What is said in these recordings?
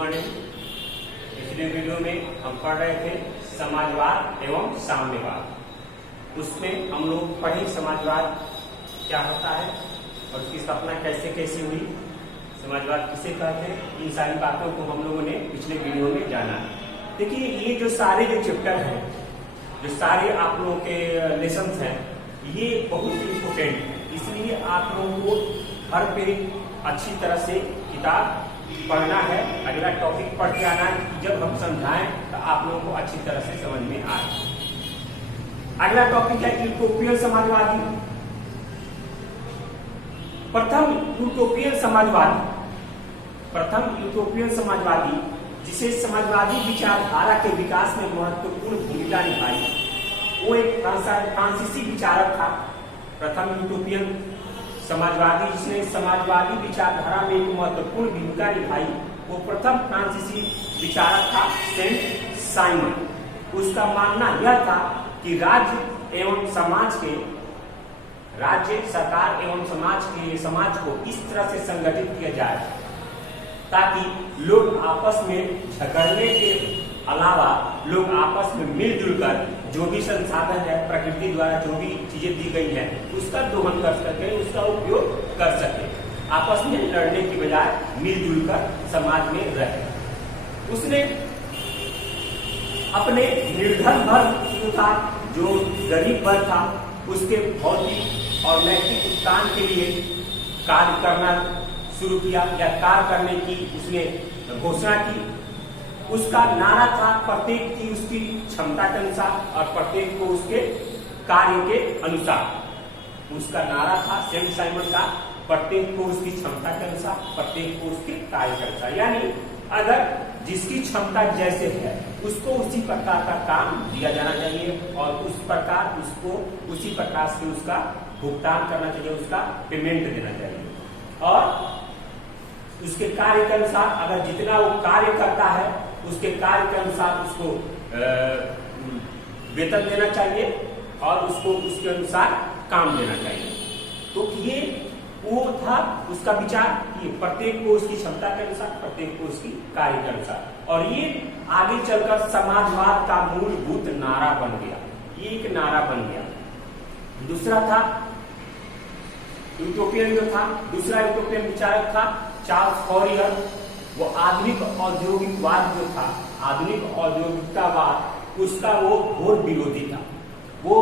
Morning. पिछले video में हम पढ़ रहे थे समाजवाद एवं साम्यवाद। उसमें हम लोग पढ़े समाजवाद क्या होता है और उसकी स्थापना कैसे कैसे हुई, समाजवाद किसे कहते हैं, इन सारी बातों को हम लोगों ने पिछले वीडियो में जाना। देखिए ये जो सारे जो चैप्टर हैं, जो सारे आप लोगों के लेसन हैं, ये बहुत ही इम्पोर्टेंट है। इसलिए आप लोगों को हर पेज अच्छी तरह से किताब पढ़ना है। अगला टॉपिक पढ़ के आना है, जब हम समझाएं तो आप लोगों को अच्छी तरह से समझ में आए। अगला टॉपिक है यूटोपियन समाजवादी। प्रथम यूटोपियन समाजवादी जिसे समाजवादी विचारधारा के विकास में महत्वपूर्ण भूमिका निभाई, वो एक फ्रांसीसी विचारक था। प्रथम यूटोपियन समाजवादी जिसने समाजवादी विचारधारा में एक महत्वपूर्ण भूमिका निभाई, वो प्रथम फ्रांसीसी विचारक था सेंट साइमन। उसका मानना यह था कि राज्य सरकार एवं समाज को इस तरह से संगठित किया जाए ताकि लोग आपस में झगड़ने के अलावा लोग आपस में मिलजुल कर जो भी संसाधन है, प्रकृति द्वारा जो भी चीजें दी गई है, उसका दोहन कर सके, उसका उपयोग कर सके, आपस में लड़ने की बजाय मिलजुल कर समाज में रहे। उसने अपने निर्धन वर्ग जो था, जो गरीब वर्ग था, उसके भौतिक और नैतिक उत्थान के लिए कार्य करना शुरू किया या कार्य करने की उसने घोषणा की। उसका नारा था प्रत्येक की उसकी क्षमता के अनुसार और प्रत्येक को उसके कार्य के अनुसार। उसका नारा था सेंट साइमन का, प्रत्येक को उसकी क्षमता के अनुसार, प्रत्येक को उसके कार्य के अनुसार। यानी अगर जिसकी क्षमता जैसे है उसको उसी प्रकार का काम दिया जाना चाहिए और उस प्रकार उसको उसी प्रकार से उसका भुगतान करना चाहिए, उसका पेमेंट देना चाहिए। और उसके कार्य के अनुसार, अगर जितना वो कार्य करता है उसके कार्य के अनुसार उसको वेतन देना चाहिए और उसको उसके अनुसार काम देना चाहिए। तो ये वो था उसका विचार कि प्रत्येक को उसकी क्षमता के अनुसार, प्रत्येक को उसकी कार्य के अनुसार। और ये आगे चलकर समाजवाद का मूलभूत नारा बन गया, ये एक नारा बन गया। दूसरा था यूटोपियन जो था, दूसरा यूटोपियन विचारक था चार्ल्स फॉरियर। वो आधुनिक औद्योगिकवाद जो था, आधुनिक औद्योगिकतावाद, उसका वो घोर विरोधी था। वो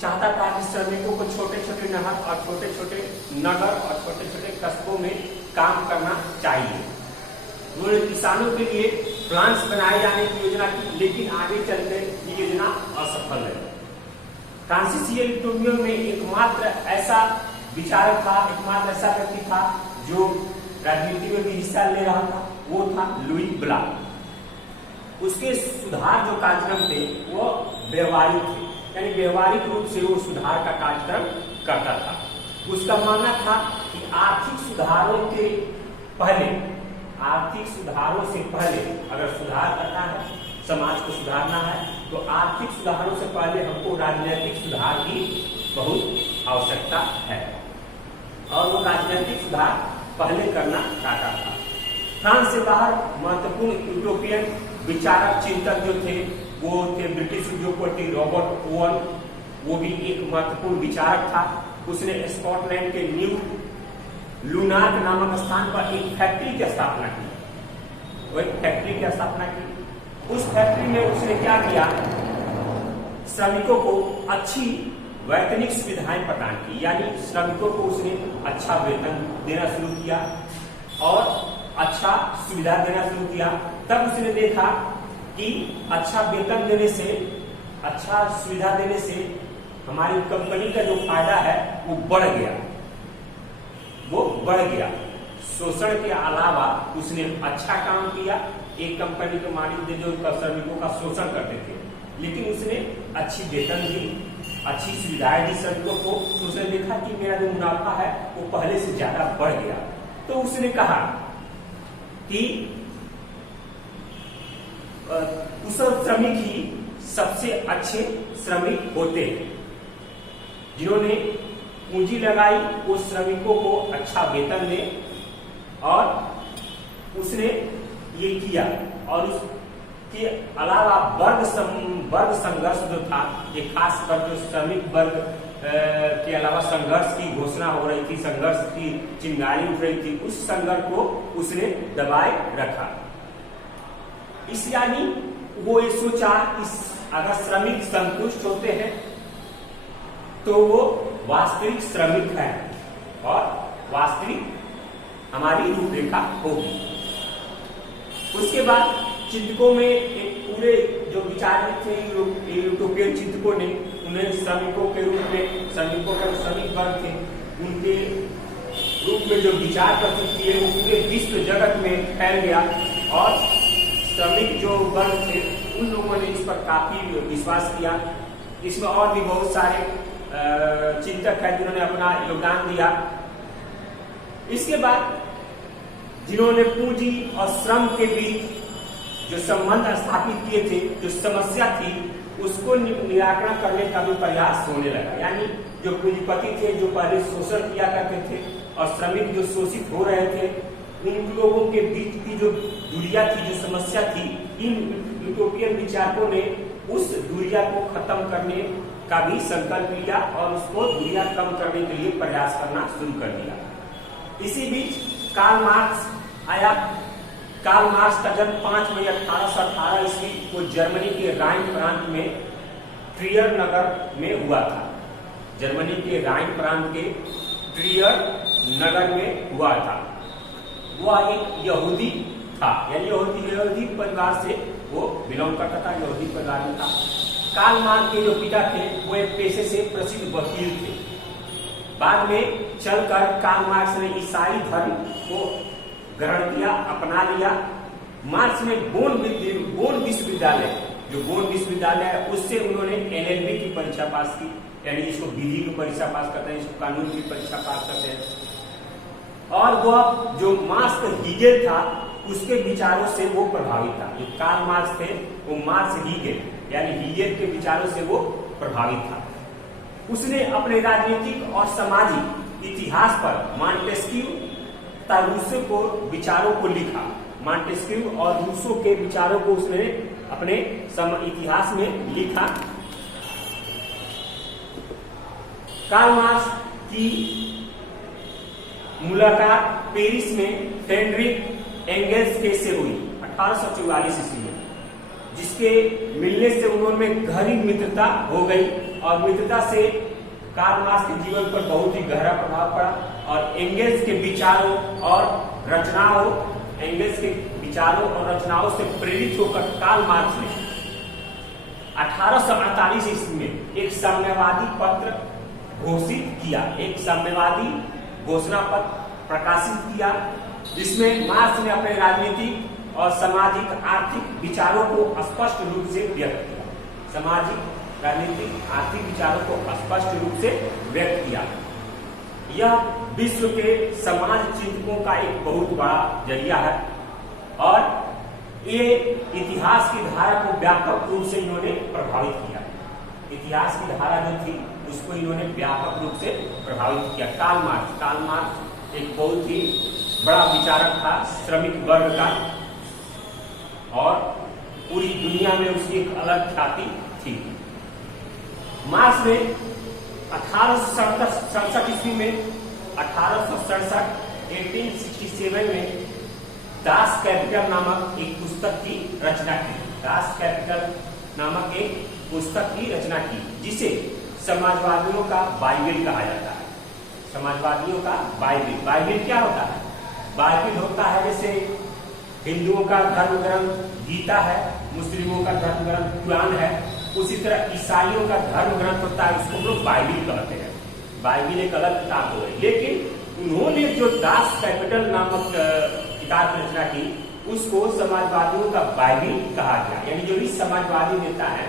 चाहता था कि श्रमिकों को छोटे छोटे नहर और छोटे छोटे नगर और छोटे छोटे कस्बों में काम करना चाहिए। उन्होंने किसानों के लिए प्लांट्स बनाए जाने की योजना की, लेकिन आगे चलते ये योजना असफल है। फ्रांसीसी यूटोपियन में एकमात्र ऐसा विचारक था, एकमात्र ऐसा व्यक्ति था जो राजनीति में भी हिस्सा ले रहा था, वो था लुई ब्लॉक। उसके सुधार जो कार्यक्रम थे वो व्यवहारिक थे, यानी व्यवहारिक रूप से वो सुधार का कार्यक्रम करता था। उसका मानना था कि आर्थिक सुधारों से पहले अगर सुधार करना है, समाज को सुधारना है, तो आर्थिक सुधारों से पहले हमको राजनीतिक सुधार की बहुत आवश्यकता है। और वो राजनीतिक सुधार पहले करना चाहता था। फ्रांस से बाहर महत्वपूर्ण यूटोपियन विचारक चिंतक जो थे वो थे ब्रिटिश उद्योगपति रॉबर्ट ओवन। वो भी एक महत्वपूर्ण विचारक था। उसने स्कॉटलैंड के न्यू लूनार्क नामक स्थान पर एक फैक्ट्री की स्थापना की। वो एक फैक्ट्री की स्थापना की। उस फैक्ट्री में उसने क्या किया, श्रमिकों को अच्छी वैतनिक सुविधाएं प्रदान की, यानी श्रमिकों को उसने अच्छा वेतन देना शुरू किया और अच्छा सुविधा देना शुरू किया। तब उसने देखा कि अच्छा वेतन देने से, अच्छा सुविधा देने से हमारी कंपनी का जो फायदा है वो बढ़ गया। शोषण के अलावा उसने अच्छा काम किया। एक कंपनी के मालिक थे जो श्रमिकों का शोषण करते थे, लेकिन उसने अच्छी वेतन दी, अच्छी सुविधाएं दी श्रमिकों को। तो उसने देखा कि मेरा जो मुनाफा है वो पहले से ज्यादा बढ़ गया। तो उसने कहा कि कुशल श्रमिक ही सबसे अच्छे श्रमिक होते हैं। जिन्होंने पूंजी लगाई वो श्रमिकों को अच्छा वेतन दे। और उसने ये किया। और उसके अलावा वर्ग संघर्ष जो था, ये खास कर जो श्रमिक वर्ग के अलावा संघर्ष की घोषणा हो रही थी, संघर्ष की चिंगारी उठ रही थी, उस संघर्ष को उसने दबाए रखा। इस यानी वो ये सोचा अगर श्रमिक संतुष्ट होते हैं तो वो वास्तविक श्रमिक है और वास्तविक हमारी रूपरेखा होगी। उसके बाद चिंतकों में एक पूरे जो विचार थे यूरोपियन चिंतकों ने उन्हें श्रमिकों के रूप में, श्रमिकों का श्रमिक वर्ग थे उनके रूप में जो विचार प्रस्तुत किए वो पूरे विश्व जगत में फैल गया। और श्रमिक जो वर्ग थे उन लोगों ने इस पर काफी विश्वास किया। इसमें और भी बहुत सारे चिंतक हैं जिन्होंने अपना योगदान दिया। इसके बाद जिन्होंने पूंजी और श्रम के बीच जो संबंध स्थापित किए थे, जो समस्या थी उसको निराकरण करने का भी प्रयास होने लगा। यानी जो पूंजीपति थे जो पहले शोषण किया करते थे और श्रमिक जो शोषित हो रहे थे, उन लोगों के बीच की जो दूरियां थी, जो समस्या थी, इन यूरोपियन विचारकों ने उस दूरिया को खत्म करने का भी संकल्प लिया और उसको दूरियां कम करने के लिए प्रयास करना शुरू कर दिया। इसी बीच कार्ल मार्क्स आया। कार्ल मार्क्स का जन्म 5 मई 1818 ईस्वी को जर्मनी के राइन प्रांत में ट्रियर नगर में हुआ था। जर्मनी के राइन प्रांत के ट्रियर नगर में हुआ था। वह एक यहूदी था, यानी यहूदी परिवार से वो बिलोंग करता था, यहूदी परिवार में था। कार्ल मार्क्स के जो पिता थे वो एक पेशे से प्रसिद्ध वकील थे। बाद में चलकर कार्ल मार्क्स ने ईसाई धर्म को ग्रहण किया, अपना लिया। मार्क्स ने बोन विश्वविद्यालय, जो बोन विश्वविद्यालय है उससे उन्होंने LLB की परीक्षा पास की, यानी इसको विधि की परीक्षा पास करते हैं, इसको कानून की परीक्षा पास करते हैं। और वह जो मार्क्स हीगेल था उसके विचारों से वो प्रभावित था। जो कार्ल मार्क्स थे वो मार्क्स हीगेल यानी हीगेल के विचारों से वो प्रभावित था। उसने अपने राजनीतिक और सामाजिक इतिहास पर मॉन्टेस्क्यू तथा रूसो को विचारों को लिखा। मॉन्टेस्क्यू और रूसो के विचारों को उसने अपने इतिहास में लिखा। कार्ल मार्क्स की मुलाकात पेरिस में फ्रेडरिक एंगल्स के से हुई 1844 ईस्वी में, जिसके मिलने से उन्होंने गहरी मित्रता हो गई और मित्रता से कार्ल मार्क्स के जीवन पर बहुत ही गहरा प्रभाव पड़ा। और एंगल्स के विचारों और रचनाओं से प्रेरित होकर कार्ल मार्क्स ने 1848 ईस्वी में एक साम्यवादी पत्र घोषित किया, एक साम्यवादी घोषणा पत्र प्रकाशित किया, जिसमें मार्क्स ने अपने राजनीतिक और सामाजिक आर्थिक विचारों को स्पष्ट रूप से व्यक्त किया। सामाजिक, राजनीतिक, आर्थिक विचारों को स्पष्ट रूप से व्यक्त किया। यह विश्व के समाज चिंतकों का एक बहुत बड़ा जरिया है और ये इतिहास की धारा को व्यापक रूप से इन्होंने प्रभावित किया। इतिहास की धारा जो थी उसको इन्होंने व्यापक रूप से प्रभावित किया। कार्ल मार्क्स एक बहुत ही बड़ा विचारक था श्रमिक वर्ग का और पूरी दुनिया में उसकी एक अलग ख्याति थी। मार्क्स ने 1867 ईस्वी में 1867 में दास कैपिटल नामक एक पुस्तक की रचना की। दास कैपिटल नामक एक पुस्तक की रचना की, जिसे समाजवादियों का बाइबिल कहा जाता है। समाजवादियों का बाइबिल। बाइबिल क्या होता है? बाइबिल होता है जैसे हिंदुओं का धर्म ग्रंथ गीता है, मुस्लिमों का धर्म ग्रंथ कुरान है, उसी तरह ईसाइयों का धर्म ग्रंथ होता है, उसको लोग बाइबिल कहते हैं। बाइबिल एक अलग किताब हो गई, लेकिन उन्होंने जो दास कैपिटल नामक किताब की रचना की उसको समाजवादियों का बाइबिल कहा गया। यानी जो भी समाजवादी नेता है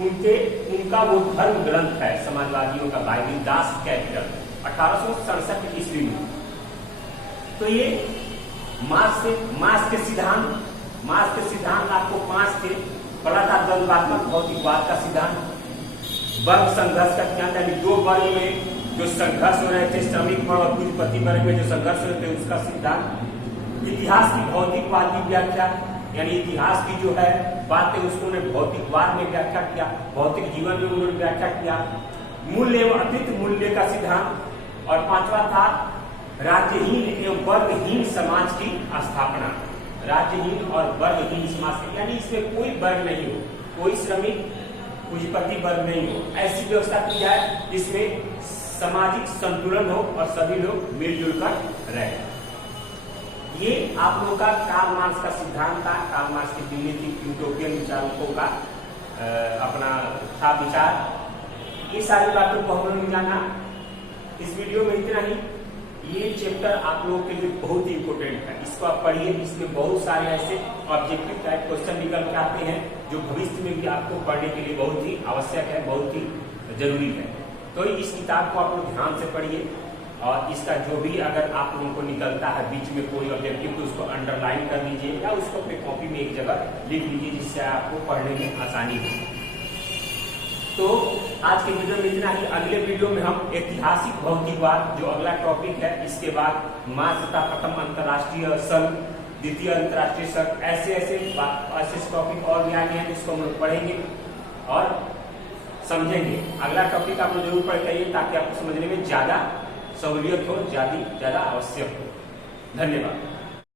उनका वो धर्म ग्रंथ है समाजवादियों का बाइबिल, दास कैपिटल, 1867 ईस्वी में। तो ये मार्क्स के सिद्धांत आपको 5 थे। पहला था द्वंद्वात्मक भौतिकवाद का सिद्धांत, वर्ग संघर्ष का सिद्धांत, यानी दो वर्ग में जो संघर्ष हो रहे थे, श्रमिक वर्ग और पूंजीपति वर्ग में जो संघर्ष हो रहे थे उसका सिद्धांत। इतिहास की भौतिकवादी व्याख्या, यानी इतिहास की जो है बात है उसको उन्होंने भौतिकवाद में व्याख्या किया, भौतिक जीवन में उन्होंने व्याख्या किया। मूल्य एवं अतिरिक्त मूल्य का सिद्धांत। और पांचवा था राज्यहीन एवं वर्गहीन समाज की स्थापना। राज्यहीन और वर्गहीन समाज, यानी इसमें कोई वर्ग नहीं हो, कोई श्रमिक पूंजीपति वर्ग नहीं हो, ऐसी व्यवस्था की जाए जिसमें सामाजिक संतुलन हो और सभी लोग मिलजुल कर रहे। ये आप लोगों का कार्ल मार्क्स का सिद्धांत था, कार्ल मार्क्स की दिल्ली यूटोपियन विचारकों का अपना था विचार। ये सारी बातों को हम लोग जाना। इस वीडियो में इतना ही। ये चैप्टर आप लोगों के लिए बहुत ही इंपॉर्टेंट है, इसको आप पढ़िए। इसमें बहुत सारे ऐसे ऑब्जेक्टिव टाइप क्वेश्चन निकल के आते हैं जो भविष्य में भी आपको पढ़ने के लिए बहुत ही आवश्यक है, बहुत ही जरूरी है। तो इस किताब को आप लोग ध्यान से पढ़िए और इसका जो भी अगर आप लोगों को निकलता है बीच में कोई ऑब्जेक्टिव तो उसको अंडरलाइन कर लीजिए या उसको अपने कॉपी में एक जगह लिख लीजिए जिससे आपको पढ़ने में आसानी हो। तो आज के वीडियो में इतना ही। अगले वीडियो में हम ऐतिहासिक भौतिकवाद जो अगला टॉपिक है, इसके बाद मार्क्स तथा प्रथम अंतर्राष्ट्रीय संघ, द्वितीय अंतर्राष्ट्रीय संघ, ऐसे टॉपिक और भी आगे हैं जिसको हम लोग पढ़ेंगे और समझेंगे। अगला टॉपिक आप लोग जरूर पढ़ जाइए ताकि आपको समझने में ज्यादा सहूलियत हो, ज्यादा आवश्यक हो। धन्यवाद।